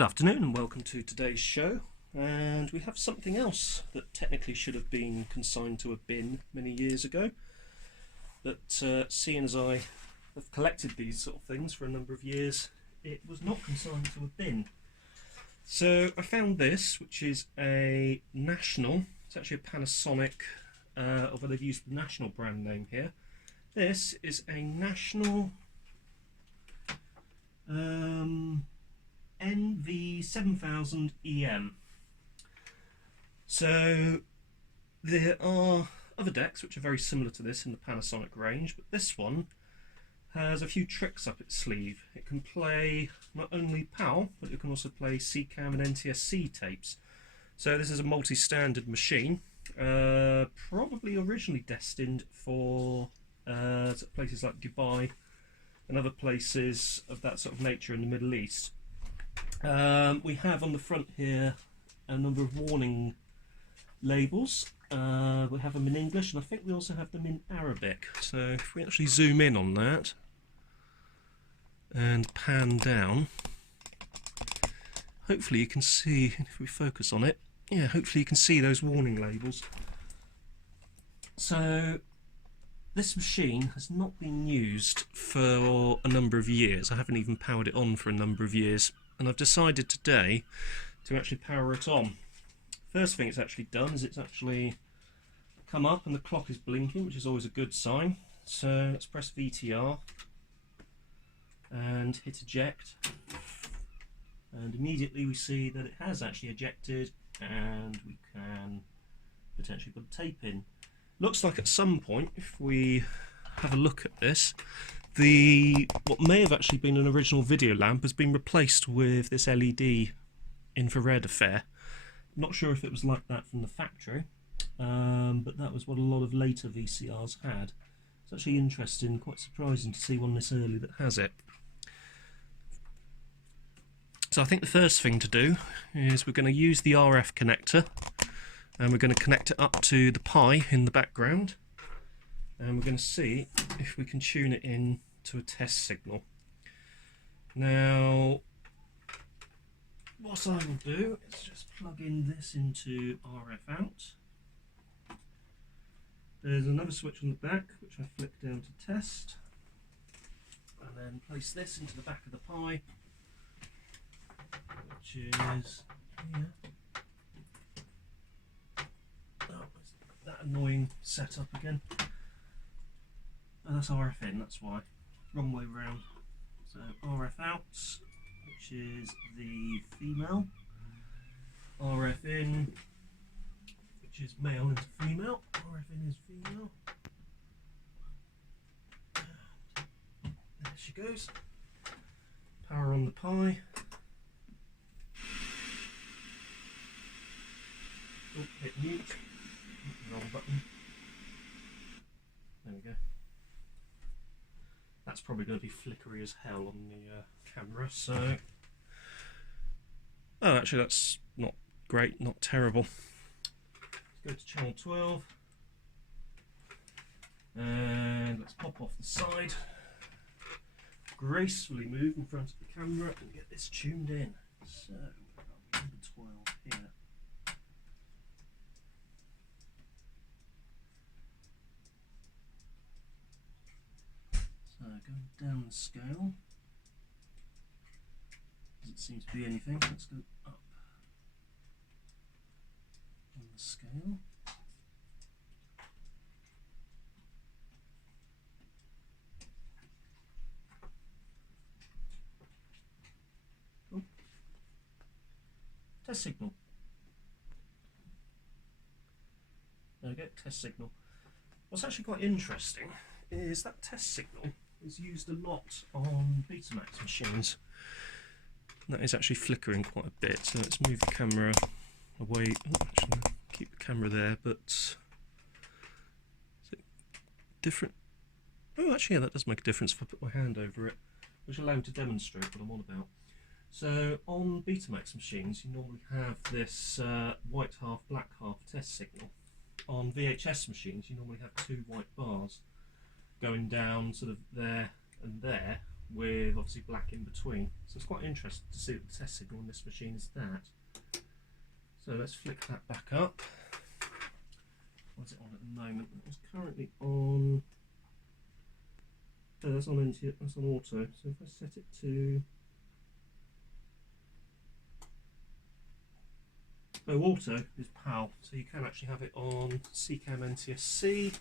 Good afternoon and welcome to today's show, and we have something else that technically should have been consigned to a bin many years ago, but seeing as I have collected these sort of things for a number of years, it was not consigned to a bin. So I found this, which is a National, it's actually a Panasonic, although they've used the National brand name here. This is a National NV7000EM. So there are other decks which are very similar to this in the Panasonic range, but this one has a few tricks up its sleeve. It can play not only PAL, but it can also play CCAM and NTSC tapes. So this is a multi-standard machine, probably originally destined for places like Dubai and other places of that sort of nature in the Middle East. We have on the front here a number of warning labels. We have them in English, and I think we also have them in Arabic. So if we actually zoom in on that and pan down, hopefully you can see, if we focus on it, yeah, hopefully you can see those warning labels. So this machine has not been used for a number of years. I haven't even powered it on for a number of years, and I've decided today to actually power it on. First thing it's actually done is it's actually come up and the clock is blinking, which is always a good sign. So let's press VTR and hit eject, and immediately we see that it has actually ejected, and we can potentially put a tape in. Looks like at some point, if we have a look at this, what may have actually been an original video lamp has been replaced with this LED infrared affair. Not sure if it was like that from the factory, but that was what a lot of later VCRs had. It's actually interesting, quite surprising to see one this early that has it. So I think the first thing to do is we're going to use the RF connector, and we're going to connect it up to the Pi in the background, and we're going to see if we can tune it in to a test signal. Now, what I will do is just plug in this into RF out. There's another switch on the back which I flick down to test, and then place this into the back of the Pi, which is here. That annoying setup again. And that's RF in, that's why. Wrong way round. So RF out, which is the female. RF in, which is male into female. RF in is female. And there she goes. Power on the Pi. Oh, hit mute. Wrong button. There we go. That's probably going to be flickery as hell on the camera, so... Oh, actually that's not great, not terrible. Let's go to channel 12. And let's pop off the side. Gracefully move in front of the camera and get this tuned in. So, number 12 here. So going down the scale, doesn't seem to be anything. Let's go up on the scale. Oh. Test signal. There we go, test signal. What's actually quite interesting is that test signal is used a lot on Betamax machines. That is actually flickering quite a bit, so let's move the camera away. Oh, actually, keep the camera there, but is it different? Oh, actually, yeah, that does make a difference if I put my hand over it, which will allow me to demonstrate what I'm on about. So on Betamax machines, you normally have this white half, black half test signal. On VHS machines, you normally have two white bars going down sort of there and there, with obviously black in between. So it's quite interesting to see what the test signal on this machine is that. So let's flick that back up. What's it on at the moment? It's currently on. Oh, that's on NT, that's on auto. So if I set it to auto is PAL, so you can actually have it on CCAM NTSC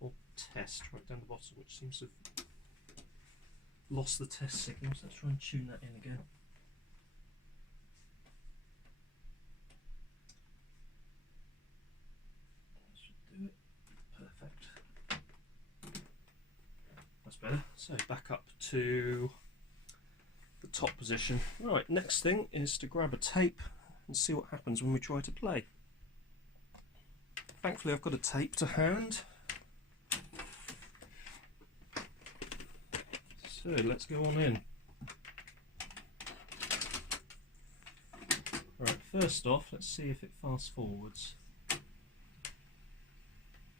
or test right down the bottom, which seems to have lost the test signal. So let's try and tune that in again. That should do it. Perfect. That's better. So back up to the top position. Right, next thing is to grab a tape and see what happens when we try to play. Thankfully I've got a tape to hand. So let's go on in. Right, first off, let's see if it fast forwards.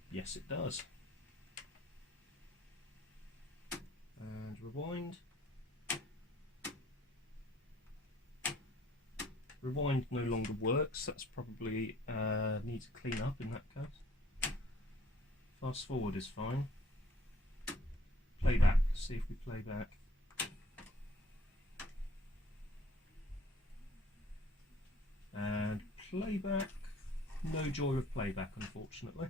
Yes, it does. And rewind. Rewind no longer works, that's probably need to clean up in that case. Fast forward is fine. Playback, see if we play back. And playback, no joy of playback unfortunately.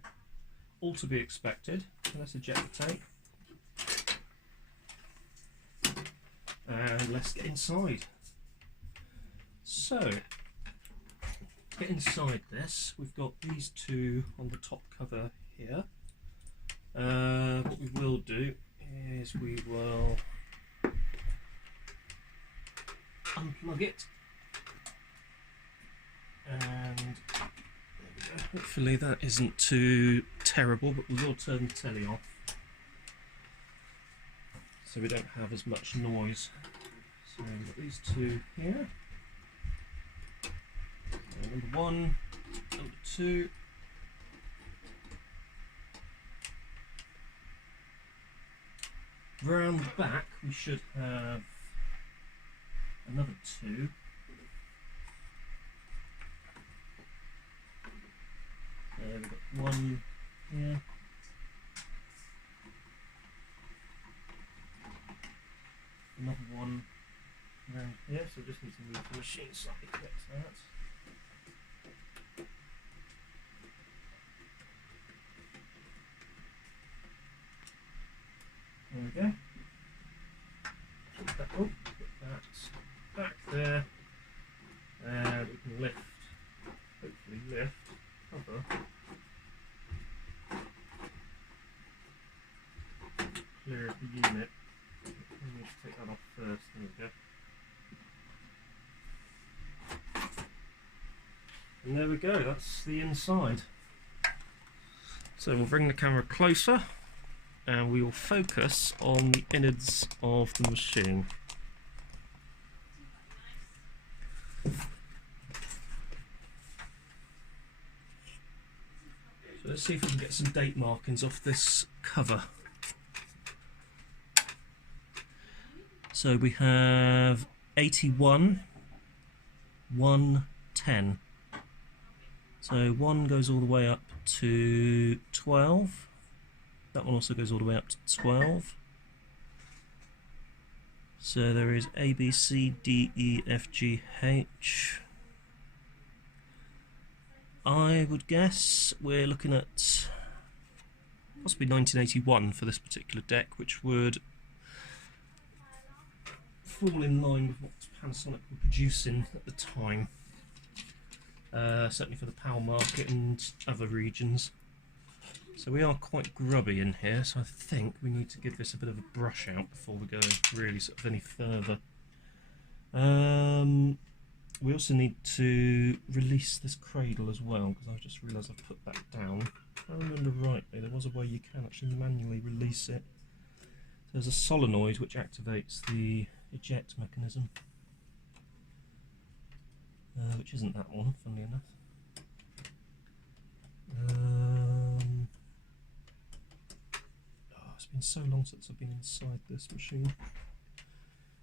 All to be expected. Let's eject the tape. And let's get inside. So, get inside this, we've got these two on the top cover here. What we will do is we will unplug it, and there we go. Hopefully that isn't too terrible, but we will turn the telly off so we don't have as much noise. So we've got these two here. Number 1, number 2. Round the back we should have another 2. We've got 1 here. Another 1 around here, so we just need to move the machine slightly to fix that. There we go. Put that back there, and we can lift, hopefully lift, cover, clear of the unit. We need to take that off first. There we go. And there we go, that's the inside. So we'll bring the camera closer and we will focus on the innards of the machine. So let's see if we can get some date markings off this cover. So we have 81, 110. So 1 goes all the way up to 12. That one also goes all the way up to 12. So there is A, B, C, D, E, F, G, H. I would guess we're looking at possibly 1981 for this particular deck, which would fall in line with what Panasonic were producing at the time. Certainly for the PAL market and other regions. So we are quite grubby in here, so I think we need to give this a bit of a brush out before we go really sort of any further. We also need to release this cradle as well, because I just realised I've put that down. If I remember rightly, there was a way you can actually manually release it. There's a solenoid which activates the eject mechanism, which isn't that one, funnily enough. It's been so long since I've been inside this machine.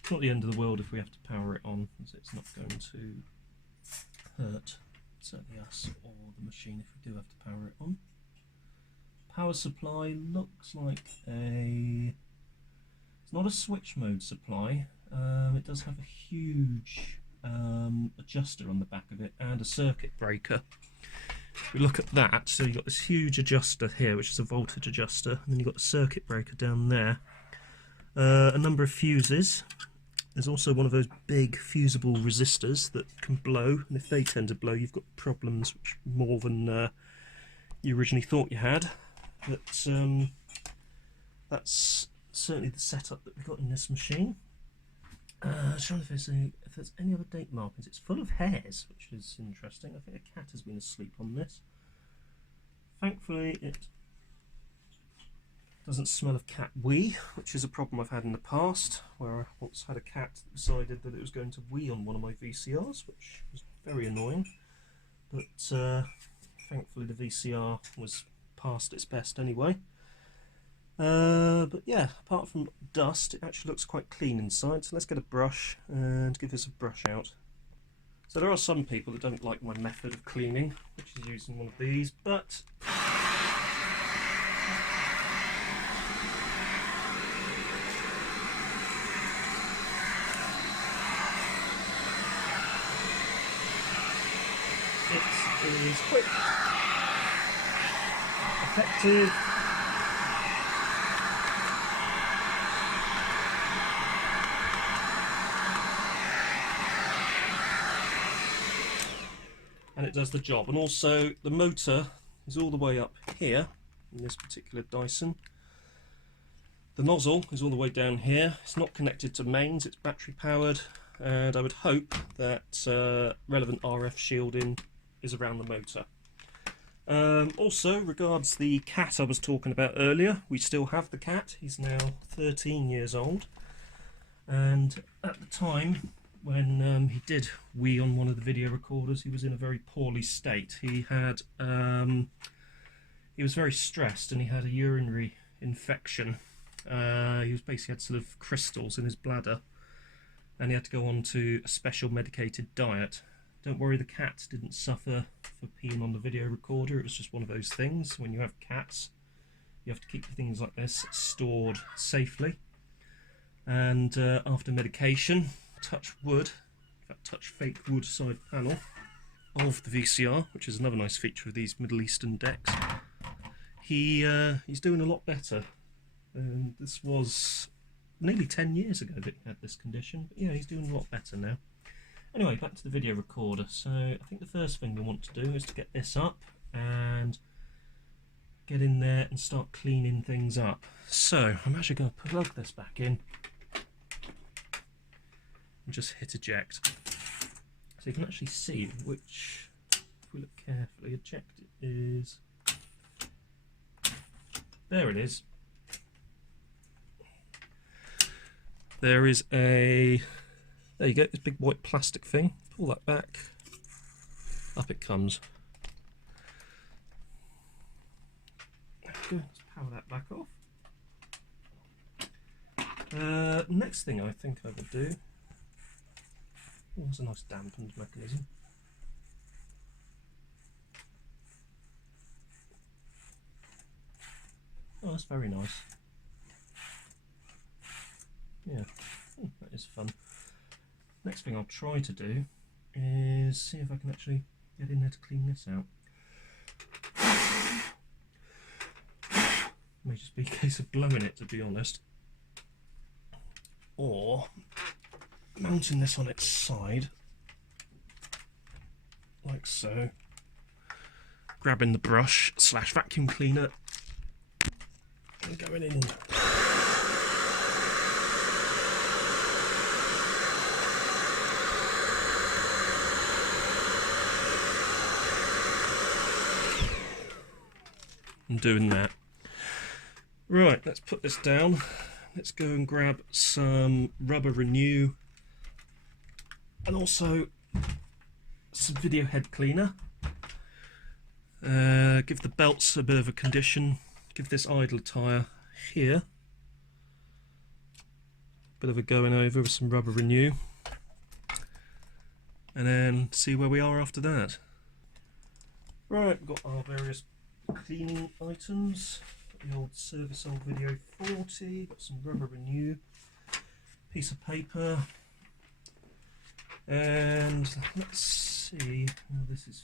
It's not the end of the world if we have to power it on, as it's not going to hurt, certainly us or the machine, if we do have to power it on. Power supply looks like it's not a switch mode supply. It does have a huge adjuster on the back of it and a circuit breaker. If we look at that, so you've got this huge adjuster here, which is a voltage adjuster, and then you've got a circuit breaker down there. A number of fuses. There's also one of those big fusible resistors that can blow, and if they tend to blow, you've got problems which more than you originally thought you had. But that's certainly the setup that we've got in this machine. Trying to see if there's any other date markings. It's full of hairs, which is interesting. I think a cat has been asleep on this. Thankfully, it doesn't smell of cat wee, which is a problem I've had in the past, where I once had a cat that decided that it was going to wee on one of my VCRs, which was very annoying. But thankfully the VCR was past its best anyway. But yeah, apart from dust, it actually looks quite clean inside, so let's get a brush and give this a brush out. So there are some people that don't like my method of cleaning, which is using one of these, but it is quick, effective, and it does the job. And also the motor is all the way up here in this particular Dyson. The nozzle is all the way down here. It's not connected to mains, it's battery powered, and I would hope that relevant RF shielding is around the motor. Also, regards the cat I was talking about earlier, we still have the cat. He's now 13 years old, and at the time when he did wee on one of the video recorders, he was in a very poorly state. He had he was very stressed and he had a urinary infection. He was basically had sort of crystals in his bladder, and he had to go on to a special medicated diet. Don't worry, the cat didn't suffer for peeing on the video recorder. It was just one of those things. When you have cats, you have to keep things like this stored safely. And after medication, touch wood, in fact touch fake wood side panel of the VCR, which is another nice feature of these Middle Eastern decks, he's doing a lot better. This was nearly 10 years ago that he had this condition, but yeah, he's doing a lot better now. Anyway, back to the video recorder. So I think the first thing we want to do is to get this up and get in there and start cleaning things up. So I'm actually going to plug this back in and just hit eject. So you can actually see which, if we look carefully, eject is, there it is. There is a, there you go, this big white plastic thing. Pull that back, up it comes. There we go, let's power that back off. Next thing I think I will do, oh, there's a nice dampened mechanism. Oh, that's very nice. Yeah, that is fun. Next thing I'll try to do is see if I can actually get in there to clean this out. May just be a case of blowing it, to be honest. Or mounting this on its side, like so. Grabbing the brush / vacuum cleaner and going in. And doing that. Right, let's put this down. Let's go and grab some rubber renew and also some video head cleaner. Give the belts a bit of a condition. Give this idle tyre here bit of a going over with some rubber renew, and then see where we are after that. Right, we've got our various cleaning items. Got the old service old video 40, got some rubber renew, piece of paper, and let's see how this is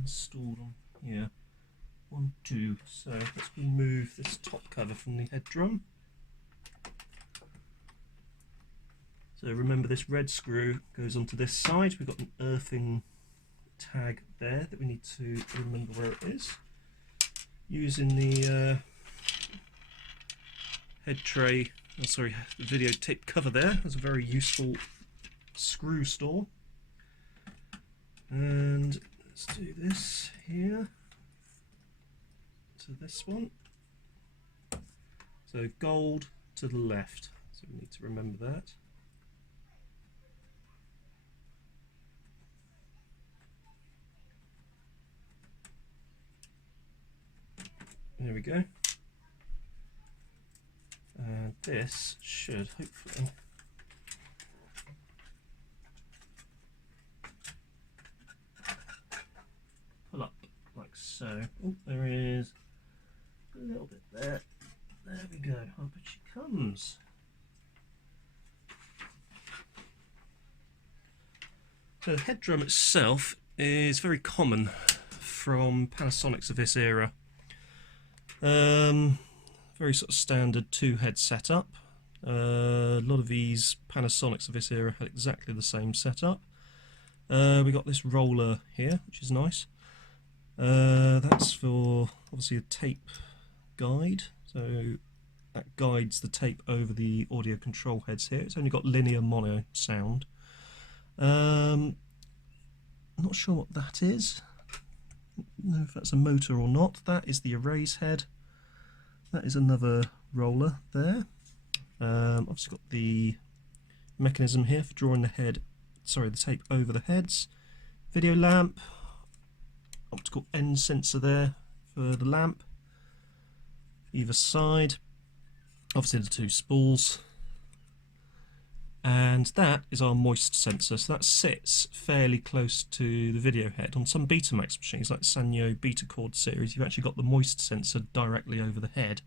installed on here. 1, 2. So let's remove this top cover from the head drum. So remember, this red screw goes onto this side. We've got an earthing tag there that we need to remember where it is. Using the head tray, the videotape cover there as a very useful screw store. And let's do this here to this one. So gold to the left, so we need to remember that. There we go. And this should hopefully pull up like so. Oh, there is a little bit there. There we go. Up she comes. So the head drum itself is very common from Panasonics of this era. Very sort of standard 2-head setup. A lot of these Panasonics of this era had exactly the same setup. We got this roller here, which is nice. That's for obviously a tape guide, so that guides the tape over the audio control heads here. It's only got linear mono sound. I'm not sure what that is. I don't know if that's a motor or not. That is the erase head. That is another roller there. Obviously got the mechanism here for drawing the tape over the heads. Video lamp, optical end sensor there for the lamp. Either side, obviously the 2 spools. And that is our moist sensor, so that sits fairly close to the video head. On some Betamax machines, like the Sanyo Betacord series, you've actually got the moist sensor directly over the head.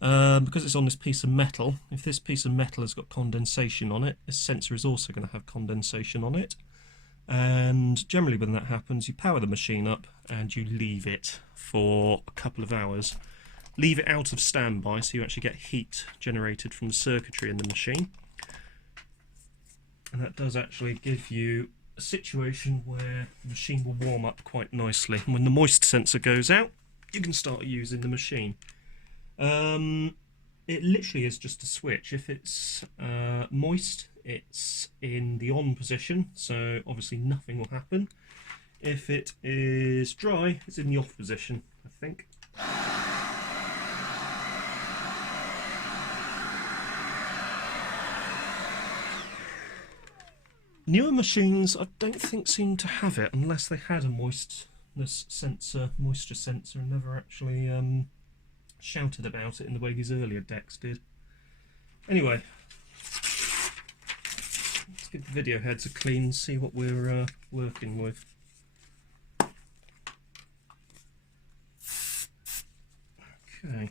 Because it's on this piece of metal, if this piece of metal has got condensation on it, this sensor is also going to have condensation on it. And generally when that happens, you power the machine up and you leave it for a couple of hours. Leave it out of standby so you actually get heat generated from the circuitry in the machine. And that does actually give you a situation where the machine will warm up quite nicely. And when the moist sensor goes out, you can start using the machine. It literally is just a switch. If it's moist, it's in the on position, so obviously nothing will happen. If it is dry, it's in the off position, I think. Newer machines, I don't think, seem to have it unless they had a moisture sensor, and never actually shouted about it in the way these earlier decks did. Anyway, let's give the video heads a clean, see what we're working with. Okay,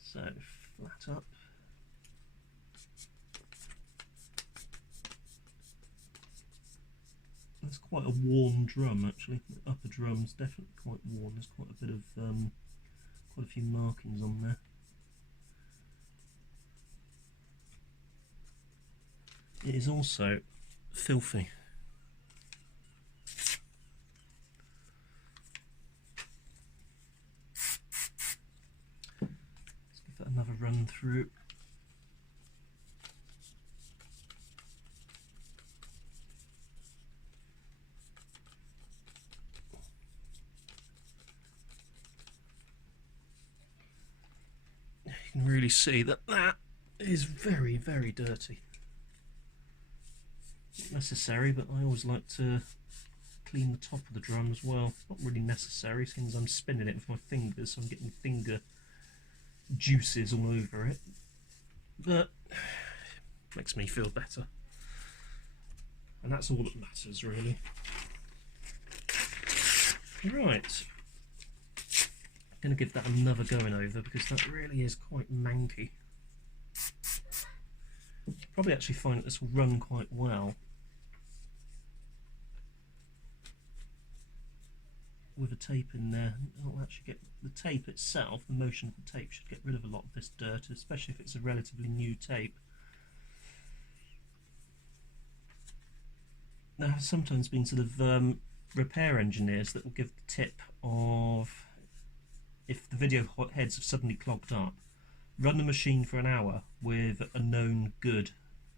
so flat up. It's quite a worn drum actually. The upper drum's definitely quite worn. There's quite a bit of quite a few markings on there. It is also filthy. Let's give that another run through. You can really see that is very, very dirty. Not necessary, but I always like to clean the top of the drum as well. Not really necessary since I'm spinning it with my fingers, so I'm getting finger juices all over it. but makes me feel better, and that's all that matters really. Right, I'm going to give that another going over because that really is quite manky. Probably actually find that this will run quite well with a tape in there. It'll actually get the tape itself, the motion of the tape should get rid of a lot of this dirt, especially if it's a relatively new tape. There have sometimes been sort of repair engineers that will give the tip of, if the video heads have suddenly clogged up, run the machine for an hour with a known good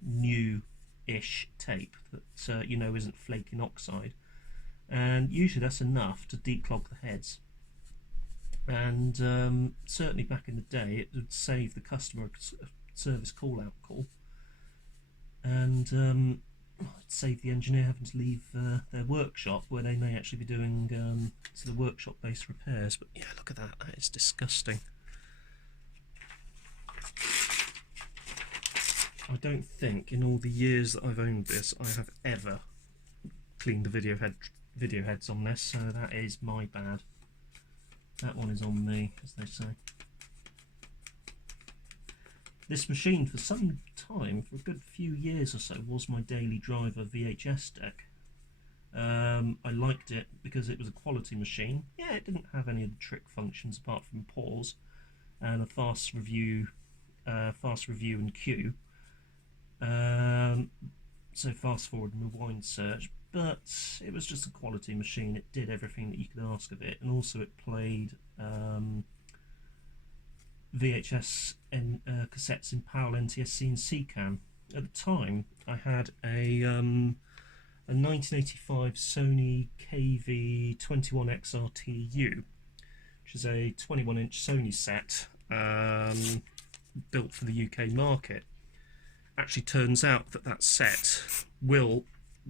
new-ish tape that you know isn't flaking oxide, and usually that's enough to declog the heads. And certainly back in the day it would save the customer a service call-out call, and save the engineer having to leave their workshop where they may actually be doing sort of workshop-based repairs. But yeah, look at that, that is disgusting. I don't think in all the years that I've owned this I have ever cleaned the video heads on this, so that is my bad. That one is on me, as they say. This machine for some time, for a good few years or so, was my daily driver VHS deck. I liked it because it was a quality machine. Yeah, it didn't have any of the trick functions apart from pause and a fast review and queue. So fast forward and rewind search, but it was just a quality machine. It did everything that you could ask of it, and also it played VHS and cassettes in PAL, NTSC and CCAM. At the time I had a 1985 Sony KV21XRTU, which is a 21-inch Sony set built for the UK market. Actually turns out that that set will,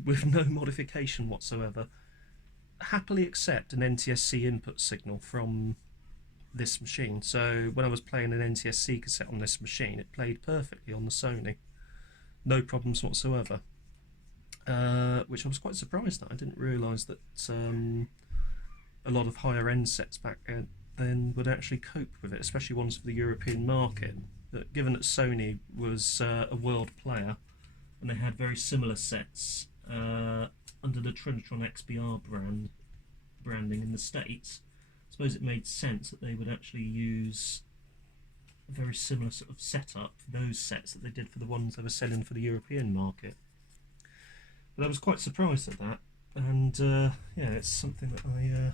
with no modification whatsoever, happily accept an NTSC input signal from this machine. So when I was playing an NTSC cassette on this machine, it played perfectly on the Sony, no problems whatsoever, which I was quite surprised at. I didn't realise that a lot of higher end sets back then would actually cope with it, especially ones for the European market. But given that Sony was a world player and they had very similar sets under the Trinitron XBR branding in the States, I suppose it made sense that they would actually use a very similar sort of setup for those sets that they did for the ones they were selling for the European market. But I was quite surprised at that, and yeah, it's something that I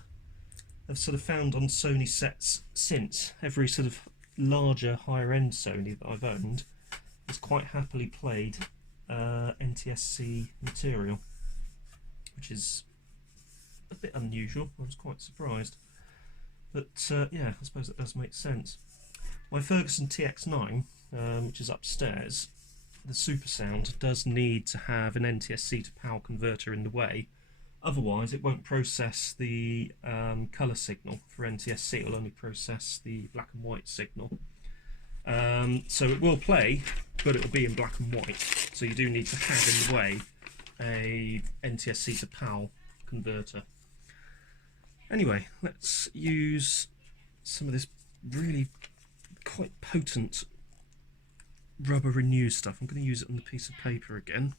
have sort of found on Sony sets since. Every sort of larger, higher end Sony that I've owned has quite happily played NTSC material, which is a bit unusual. I was quite surprised, but yeah, I suppose it does make sense. My Ferguson TX9, which is upstairs, the Super Sound does need to have an NTSC to PAL converter in the way, otherwise it won't process the colour signal for NTSC. It will only process the black and white signal. So it will play, but it will be in black and white, so you do need to have in the way a NTSC to PAL converter. Anyway, let's use some of this really quite potent rubber renew stuff. I'm going to use it on the piece of paper again,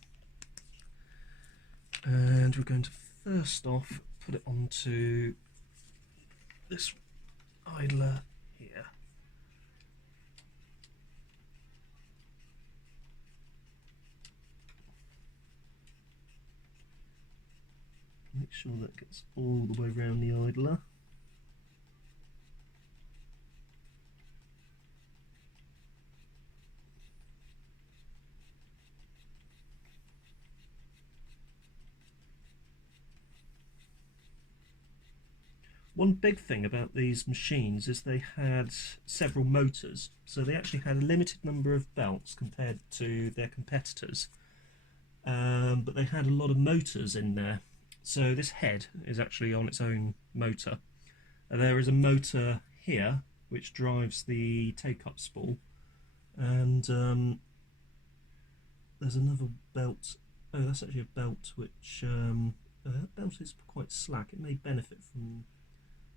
and we're going to first off put it onto this idler here. Make sure that gets all the way around the idler. One big thing about these machines is they had several motors, so they actually had a limited number of belts compared to their competitors, but they had a lot of motors in there. So this head is actually on its own motor. There is a motor here which drives the take-up spool, And there's another belt. Oh, that's actually a belt which that belt is quite slack. It may benefit from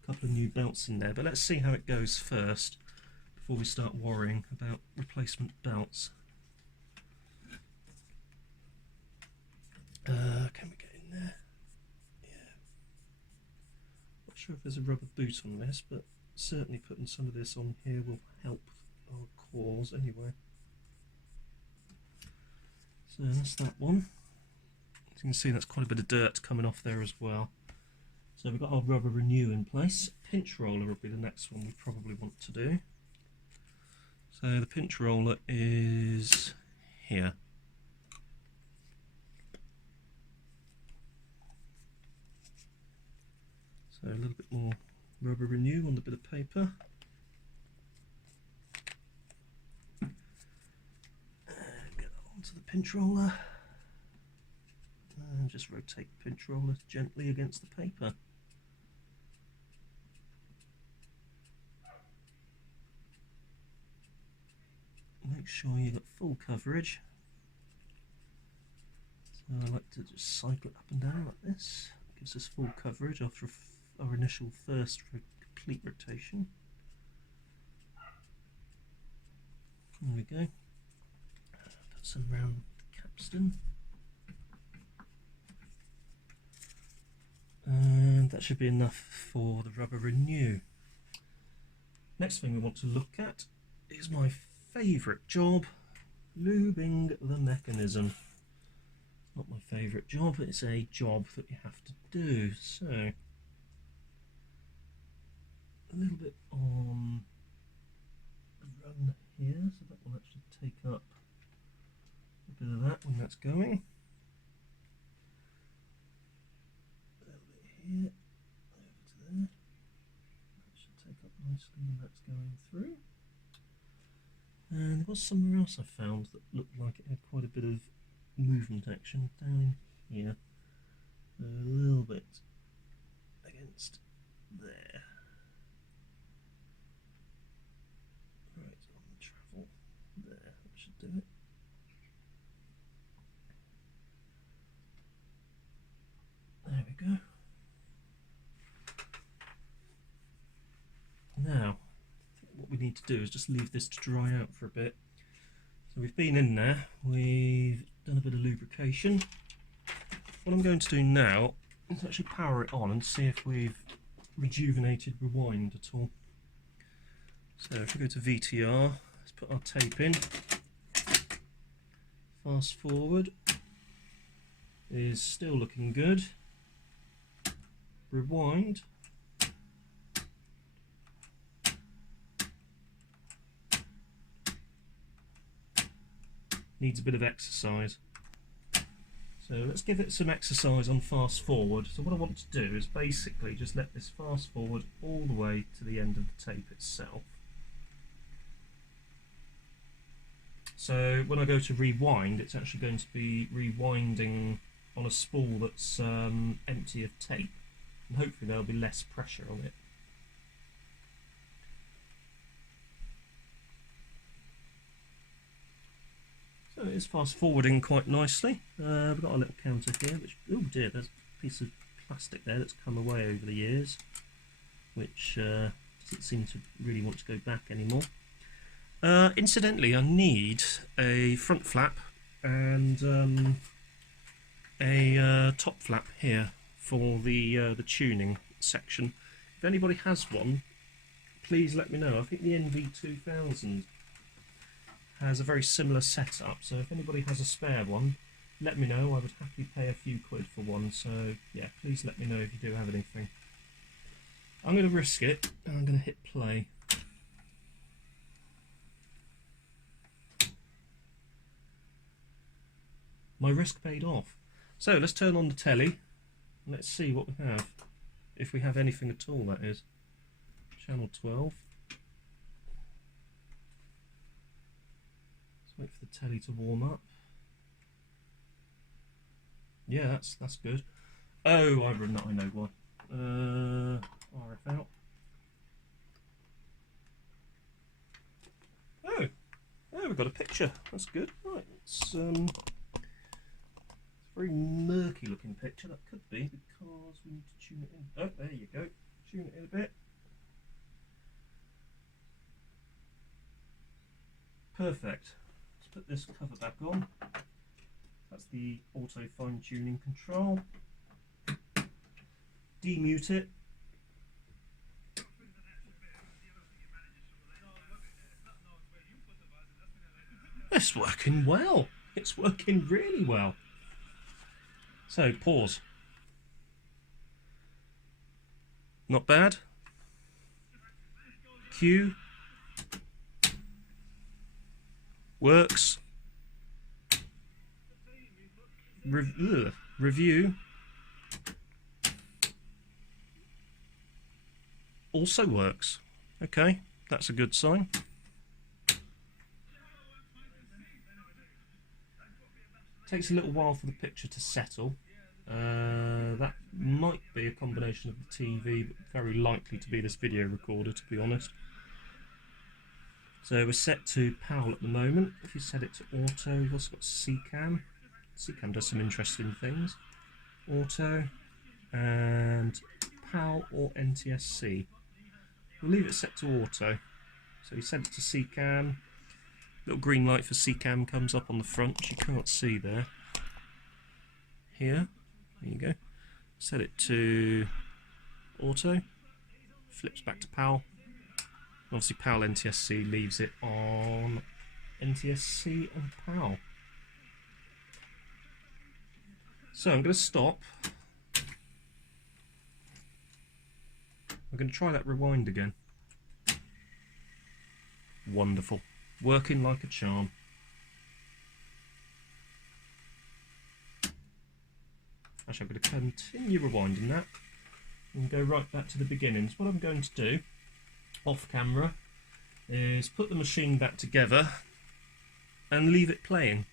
a couple of new belts in there, but let's see how it goes first before we start worrying about replacement belts. Can we get in there? Yeah. Not sure if there's a rubber boot on this, but certainly putting some of this on here will help our cause anyway. So that's that one. As you can see, that's quite a bit of dirt coming off there as well. So we've got our rubber renew in place. Pinch roller will be the next one we probably want to do. So the pinch roller is here. So a little bit more rubber renew on the bit of paper. And get that onto the pinch roller. And just rotate the pinch roller gently against the paper. Make sure you get full coverage. So I like to just cycle it up and down like this. It gives us full coverage after our initial first complete rotation. There we go. Put some round the capstan. And that should be enough for the rubber renew. Next thing we want to look at is my favourite job, lubing the mechanism. Not my favourite job, it's a job that you have to do. So, a little bit on the run here, so that will actually take up a bit of that when that's going. Here, over to there. That should take up nicely when that's going through. And there was somewhere else I found that looked like it had quite a bit of movement action down in here. A little bit against there. Right on the travel there, that should do it. There we go. Now, what we need to do is just leave this to dry out for a bit. So we've been in there, we've done a bit of lubrication. What I'm going to do now is actually power it on and see if we've rejuvenated rewind at all. So if we go to VTR, let's put our tape in. Fast forward is still looking good. Rewind. Needs a bit of exercise. So let's give it some exercise on fast forward. So what I want to do is basically just let this fast forward all the way to the end of the tape itself. So when I go to rewind, it's actually going to be rewinding on a spool that's empty of tape, and hopefully there'll be less pressure on it. So it is fast forwarding quite nicely. We've got a little counter here, which, oh dear, there's a piece of plastic there that's come away over the years, which doesn't seem to really want to go back anymore. Incidentally, I need a front flap and a top flap here for the tuning section. If anybody has one, please let me know. I think the NV7000 has a very similar setup, so if anybody has a spare one, let me know. I would happily pay a few quid for one, so yeah, please let me know if you do have anything. I'm going to risk it, and I'm going to hit play. My risk paid off. So let's turn on the telly, and let's see what we have. If we have anything at all, that is. Channel 12. Wait for the telly to warm up. Yeah, that's good. Oh, I know why. RF out. Oh, there we got a picture. That's good. Right, it's a very murky looking picture. That could be because we need to tune it in. Oh, there you go. Tune it in a bit. Perfect. Let's put this cover back on. That's the auto fine tuning control. Demute it. It's working well. It's working really well. So pause. Not bad. Cue. Works. Review. Also works. Okay, that's a good sign. Takes a little while for the picture to settle. That might be a combination of the TV, but very likely to be this video recorder, to be honest. So we're set to PAL at the moment. If you set it to auto, we've also got CCAM. CCAM does some interesting things. Auto and PAL or NTSC. We'll leave it set to auto. So you set it to CCAM. Little green light for CCAM comes up on the front, which you can't see there. Here, there you go. Set it to auto. Flips back to PAL. Obviously PAL NTSC leaves it on NTSC and PAL. So I'm going to stop. I'm going to try that rewind again. Wonderful. Working like a charm. Actually, I'm going to continue rewinding that and go right back to the beginnings. What I'm going to do off camera is put the machine back together and leave it playing.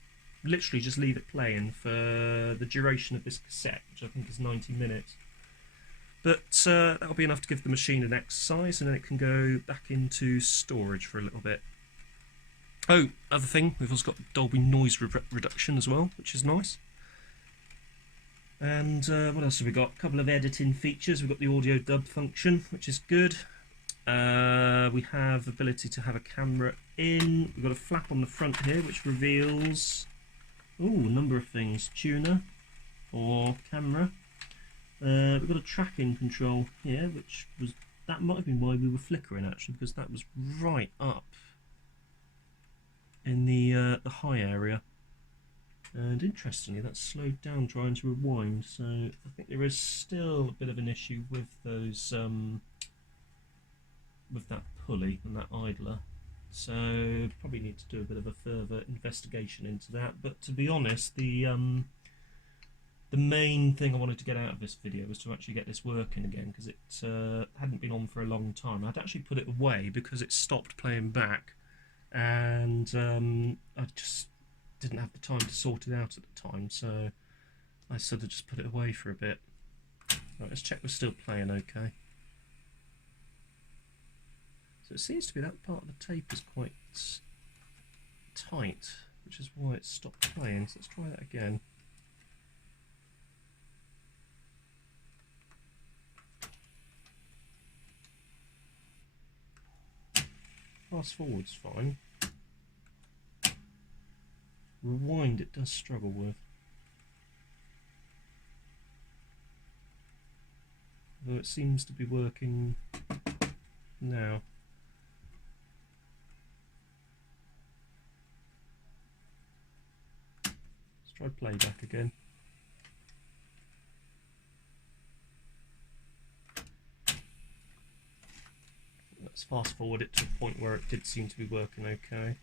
Literally just leave it playing for the duration of this cassette, which I think is 90 minutes. But that'll be enough to give the machine an exercise, and then it can go back into storage for a little bit. Oh, other thing, we've also got Dolby noise reduction as well, which is nice. And what else have we got? A couple of editing features. We've got the audio dub function, which is good. We have ability to have a camera in. We've got a flap on the front here, which reveals a number of things. Tuner or camera. We've got a tracking control here, that might have been why we were flickering actually, because that was right up in the high area. And interestingly, that's slowed down trying to rewind. So I think there is still a bit of an issue with those, with that pulley and that idler. So probably need to do a bit of a further investigation into that. But to be honest, the main thing I wanted to get out of this video was to actually get this working again, because it hadn't been on for a long time. I'd actually put it away because it stopped playing back, and I just didn't have the time to sort it out at the time, so I sort of just put it away for a bit. Right, let's check we're still playing okay. So it seems to be that part of the tape is quite tight, which is why it stopped playing. So let's try that again. Fast forward's fine. Rewind it does struggle with. Although it seems to be working now. Let's try playback again. Let's fast forward it to a point where it did seem to be working okay.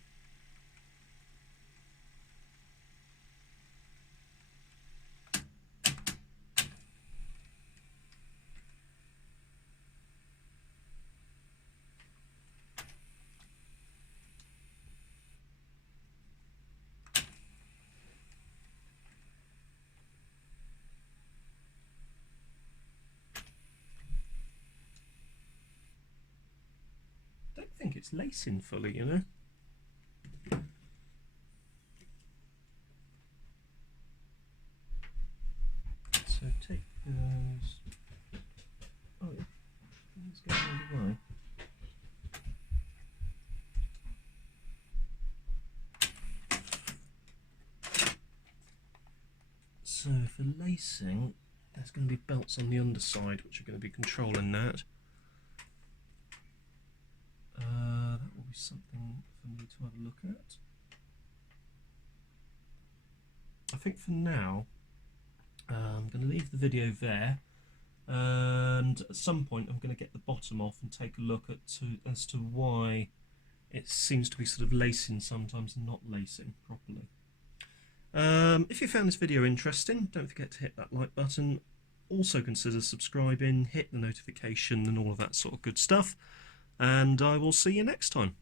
I don't think it's lacing fully, you know. So for lacing, there's going to be belts on the underside which are going to be controlling that. That will be something for me to have a look at. I think for now I'm going to leave the video there, and at some point I'm going to get the bottom off and take a look as to why it seems to be sort of lacing sometimes and not lacing properly. If you found this video interesting, don't forget to hit that like button. Also consider subscribing, hit the notification and all of that sort of good stuff. And I will see you next time.